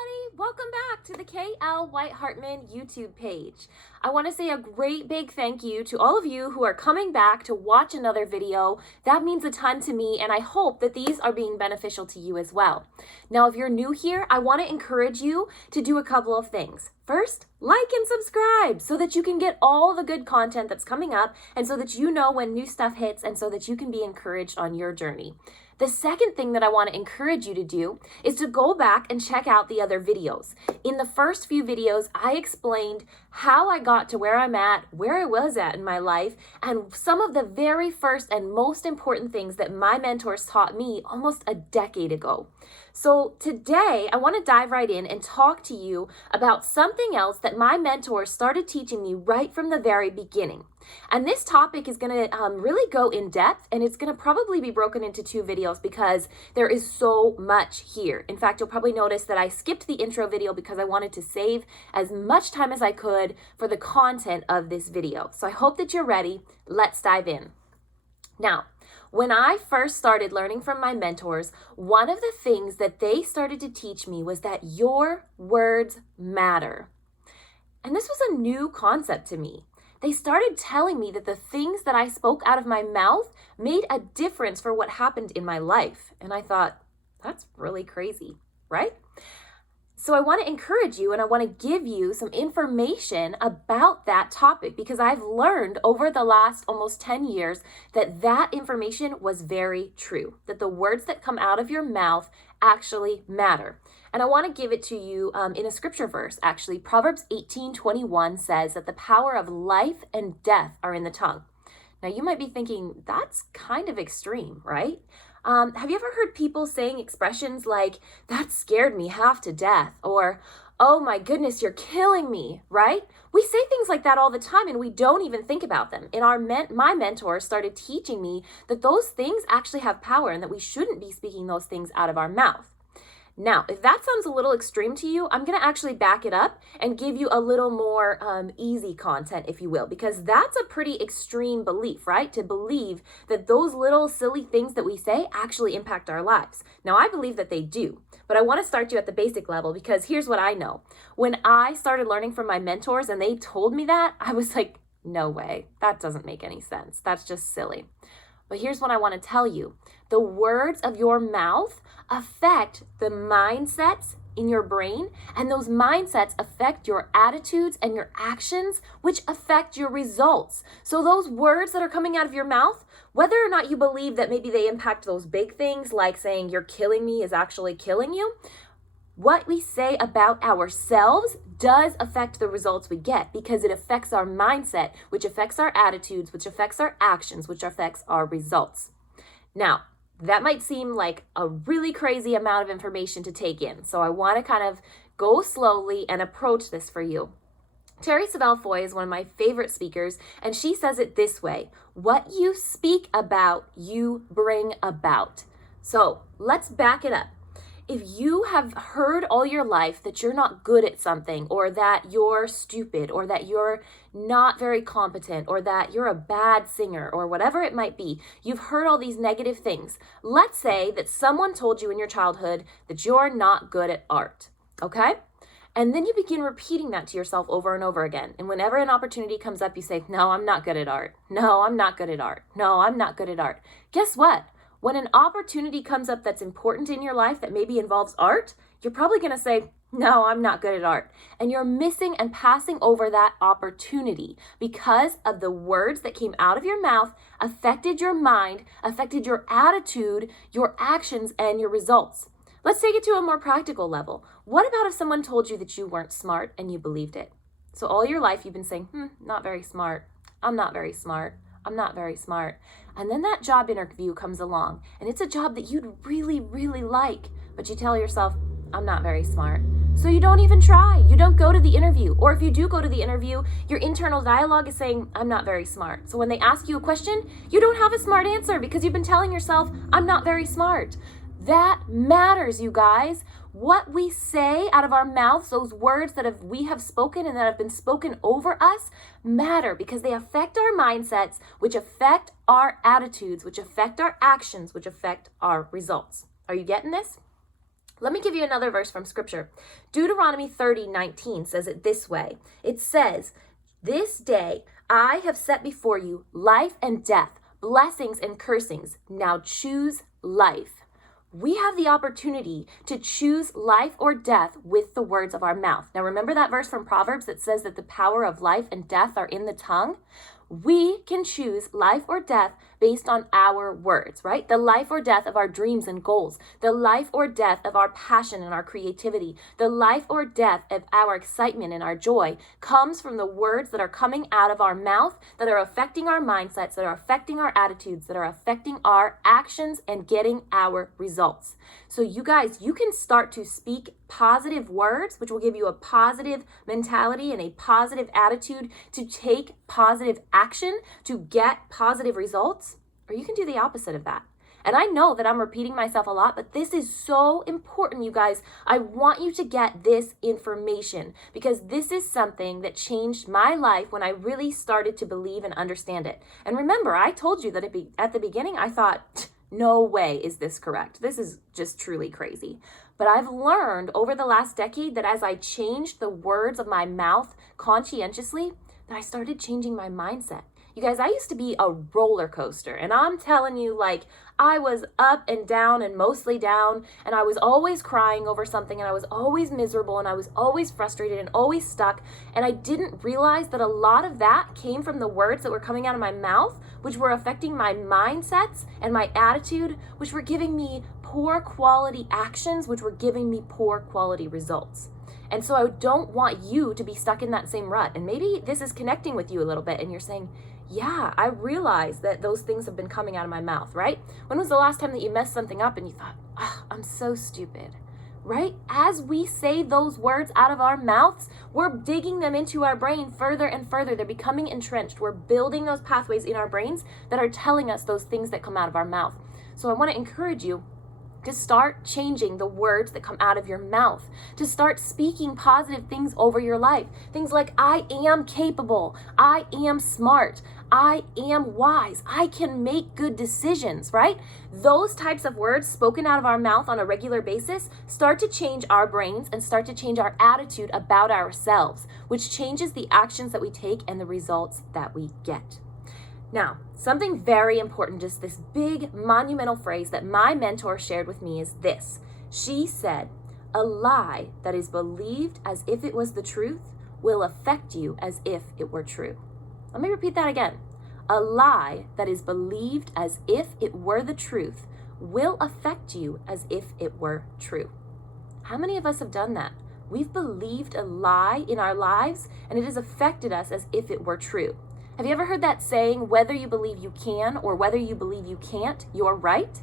everybody, welcome back to the KL White-Hartman YouTube page. I want to say a great big thank you to all of you who are coming back to watch another video. That means a ton to me, and I hope that these are being beneficial to you as well. Now, if you're new here, I want to encourage you to do a couple of things. First, like and subscribe so that you can get all the good content that's coming up and so that you know when new stuff hits and so that you can be encouraged on your journey. The second thing that I want to encourage you to do is to go back and check out the other videos. In the first few videos, I explained how I got to where I'm at, where I was at in my life, and some of the very first and most important things that my mentors taught me almost a decade ago. So today, I want to dive right in and talk to you about something else that my mentors started teaching me right from the very beginning. And this topic is going to really go in depth, and it's going to probably be broken into two videos because there is so much here. In fact, you'll probably notice that I skipped the intro video because I wanted to save as much time as I could for the content of this video. So I hope that you're ready. Let's dive in. Now, when I first started learning from my mentors, one of the things that they started to teach me was that your words matter. And this was a new concept to me. They started telling me that the things that I spoke out of my mouth made a difference for what happened in my life. And I thought, that's really crazy, right? So I want to encourage you and I want to give you some information about that topic because I've learned over the last almost 10 years that that information was very true, that the words that come out of your mouth actually matter. And I want to give it to you in a scripture verse, actually. Proverbs 18:21 says that the power of life and death are in the tongue. Now, you might be thinking, that's kind of extreme, right? Have you ever heard people saying expressions like, that scared me half to death, or, oh my goodness, you're killing me, right? We say things like that all the time and we don't even think about them. And my mentor started teaching me that those things actually have power and that we shouldn't be speaking those things out of our mouth. Now, if that sounds a little extreme to you, I'm going to actually back it up and give you a little more easy content, if you will, because that's a pretty extreme belief, right? To believe that those little silly things that we say actually impact our lives. Now, I believe that they do, but I want to start you at the basic level because here's what I know. When I started learning from my mentors and they told me that, I was like, no way, that doesn't make any sense. That's just silly. But here's what I want to tell you. The words of your mouth affect the mindsets in your brain, and those mindsets affect your attitudes and your actions, which affect your results. So those words that are coming out of your mouth, whether or not you believe that maybe they impact those big things, like saying you're killing me is actually killing you, what we say about ourselves does affect the results we get because it affects our mindset, which affects our attitudes, which affects our actions, which affects our results. Now, that might seem like a really crazy amount of information to take in. So I want to kind of go slowly and approach this for you. Terry Savelle Foy is one of my favorite speakers, and she says it this way: what you speak about, you bring about. So let's back it up. If you have heard all your life that you're not good at something, or that you're stupid, or that you're not very competent, or that you're a bad singer, or whatever it might be, you've heard all these negative things. Let's say that someone told you in your childhood that you're not good at art, okay? And then you begin repeating that to yourself over and over again. And whenever an opportunity comes up, you say, no, I'm not good at art. No, I'm not good at art. No, I'm not good at art. Guess what? When an opportunity comes up that's important in your life that maybe involves art, you're probably going to say, no, I'm not good at art. And you're missing and passing over that opportunity because of the words that came out of your mouth affected your mind, affected your attitude, your actions, and your results. Let's take it to a more practical level. What about if someone told you that you weren't smart and you believed it? So all your life you've been saying, not very smart. I'm not very smart. I'm not very smart. And then that job interview comes along and it's a job that you'd really, really like, but you tell yourself, I'm not very smart. So you don't even try. You don't go to the interview. Or if you do go to the interview, your internal dialogue is saying, I'm not very smart. So when they ask you a question, you don't have a smart answer because you've been telling yourself, I'm not very smart. That matters, you guys. What we say out of our mouths, those words that we have spoken and that have been spoken over us, matter because they affect our mindsets, which affect our attitudes, which affect our actions, which affect our results. Are you getting this? Let me give you another verse from scripture. Deuteronomy 30:19 says it this way. It says, "This day I have set before you life and death, blessings and cursings. Now choose life." We have the opportunity to choose life or death with the words of our mouth. Now remember that verse from Proverbs that says that the power of life and death are in the tongue? We can choose life or death based on our words, right? The life or death of our dreams and goals, the life or death of our passion and our creativity, the life or death of our excitement and our joy comes from the words that are coming out of our mouth, that are affecting our mindsets, that are affecting our attitudes, that are affecting our actions and getting our results. So you guys, you can start to speak positive words, which will give you a positive mentality and a positive attitude to take positive action to get positive results, or you can do the opposite of that. And I know that I'm repeating myself a lot, but this is so important, you guys. I want you to get this information because this is something that changed my life when I really started to believe and understand it. And remember, I told you that at the beginning, I thought, no way is this correct. This is just truly crazy. But I've learned over the last decade that as I changed the words of my mouth conscientiously, that I started changing my mindset. You guys, I used to be a roller coaster, and I'm telling you, like, I was up and down and mostly down, and I was always crying over something, and I was always miserable, and I was always frustrated and always stuck, and I didn't realize that a lot of that came from the words that were coming out of my mouth, which were affecting my mindsets and my attitude, which were giving me poor quality actions, which were giving me poor quality results. And so I don't want you to be stuck in that same rut. And maybe this is connecting with you a little bit and you're saying, yeah, I realize that those things have been coming out of my mouth, right? When was the last time that you messed something up and you thought, oh, I'm so stupid, right? As we say those words out of our mouths, we're digging them into our brain further and further. They're becoming entrenched. We're building those pathways in our brains that are telling us those things that come out of our mouth. So I want to encourage you to start changing the words that come out of your mouth, to start speaking positive things over your life. Things like, I am capable, I am smart, I am wise, I can make good decisions, right? Those types of words spoken out of our mouth on a regular basis start to change our brains and start to change our attitude about ourselves, which changes the actions that we take and the results that we get. Now, something very important, just this big monumental phrase that my mentor shared with me is this. She said, a lie that is believed as if it was the truth will affect you as if it were true. Let me repeat that again. A lie that is believed as if it were the truth will affect you as if it were true. How many of us have done that? We've believed a lie in our lives and it has affected us as if it were true. Have you ever heard that saying, whether you believe you can or whether you believe you can't, you're right?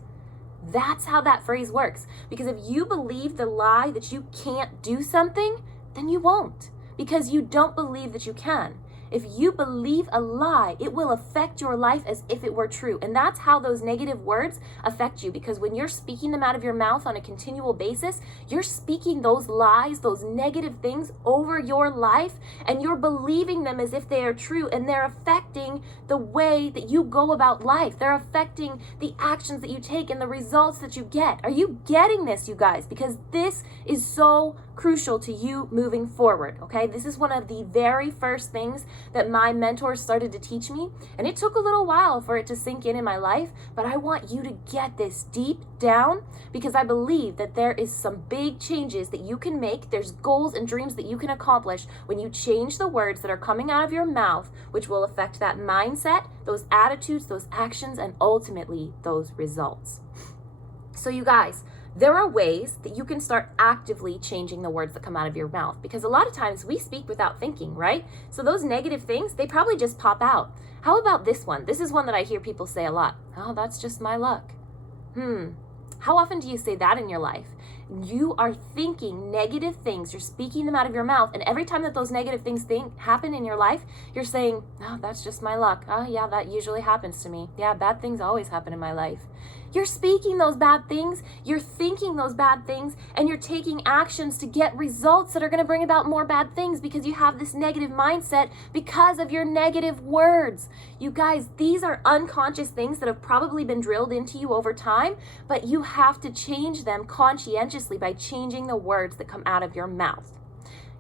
That's how that phrase works. Because if you believe the lie that you can't do something, then you won't. Because you don't believe that you can. If you believe a lie, it will affect your life as if it were true. And that's how those negative words affect you. Because when you're speaking them out of your mouth on a continual basis, you're speaking those lies, those negative things over your life, and you're believing them as if they are true. And they're affecting the way that you go about life. They're affecting the actions that you take and the results that you get. Are you getting this, you guys? Because this is so crucial to you moving forward, okay? This is one of the very first things that my mentors started to teach me, and it took a little while for it to sink in my life, but I want you to get this deep down because I believe that there is some big changes that you can make. There's goals and dreams that you can accomplish when you change the words that are coming out of your mouth, which will affect that mindset, those attitudes, those actions, and ultimately those results. So you guys, there are ways that you can start actively changing the words that come out of your mouth because a lot of times we speak without thinking, right? So those negative things, they probably just pop out. How about this one? This is one that I hear people say a lot. Oh, that's just my luck. How often do you say that in your life? You are thinking negative things. You're speaking them out of your mouth. And every time that those negative things happen in your life, you're saying, oh, that's just my luck. Oh, yeah, that usually happens to me. Yeah, bad things always happen in my life. you're speaking those bad things, you're thinking those bad things, and you're taking actions to get results that are going to bring about more bad things because you have this negative mindset because of your negative words. You guys, these are unconscious things that have probably been drilled into you over time, but you have to change them conscientiously by changing the words that come out of your mouth.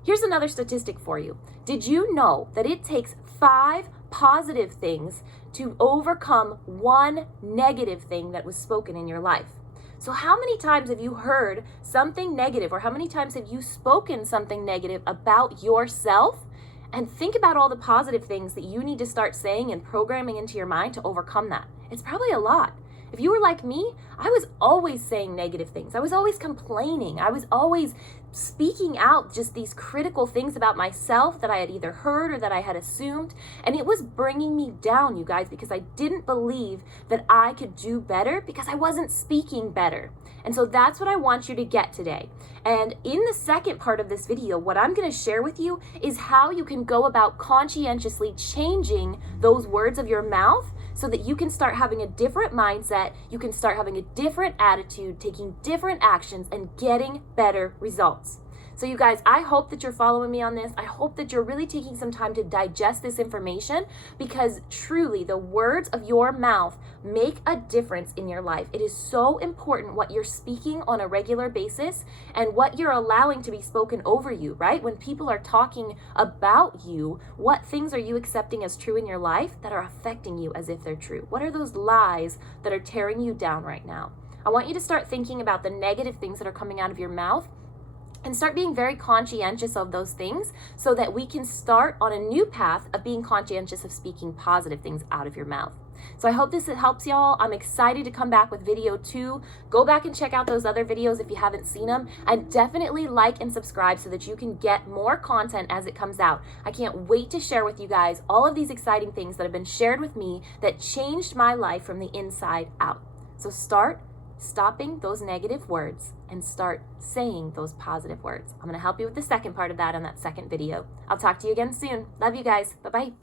Here's another statistic for you. Did you know that it takes 5 positive things to overcome 1 negative thing that was spoken in your life? So how many times have you heard something negative, or how many times have you spoken something negative about yourself? And think about all the positive things that you need to start saying and programming into your mind to overcome that. It's probably a lot. If you were like me, I was always saying negative things. I was always complaining. I was always speaking out just these critical things about myself that I had either heard or that I had assumed. And it was bringing me down, you guys, because I didn't believe that I could do better because I wasn't speaking better. And so that's what I want you to get today. And in the second part of this video, what I'm going to share with you is how you can go about conscientiously changing those words of your mouth so that you can start having a different mindset, you can start having a different attitude, taking different actions, and getting better results. So you guys, I hope that you're following me on this. I hope that you're really taking some time to digest this information, because truly the words of your mouth make a difference in your life. It is so important what you're speaking on a regular basis and what you're allowing to be spoken over you, right? When people are talking about you, what things are you accepting as true in your life that are affecting you as if they're true? What are those lies that are tearing you down right now? I want you to start thinking about the negative things that are coming out of your mouth and start being very conscientious of those things so that we can start on a new path of being conscientious of speaking positive things out of your mouth. So I hope this helps y'all. I'm excited to come back with video 2. Go back and check out those other videos if you haven't seen them, and definitely like and subscribe so that you can get more content as it comes out. I can't wait to share with you guys all of these exciting things that have been shared with me that changed my life from the inside out. So start stopping those negative words and start saying those positive words. I'm going to help you with the second part of that on that second video. I'll talk to you again soon. Love you guys. Bye-bye.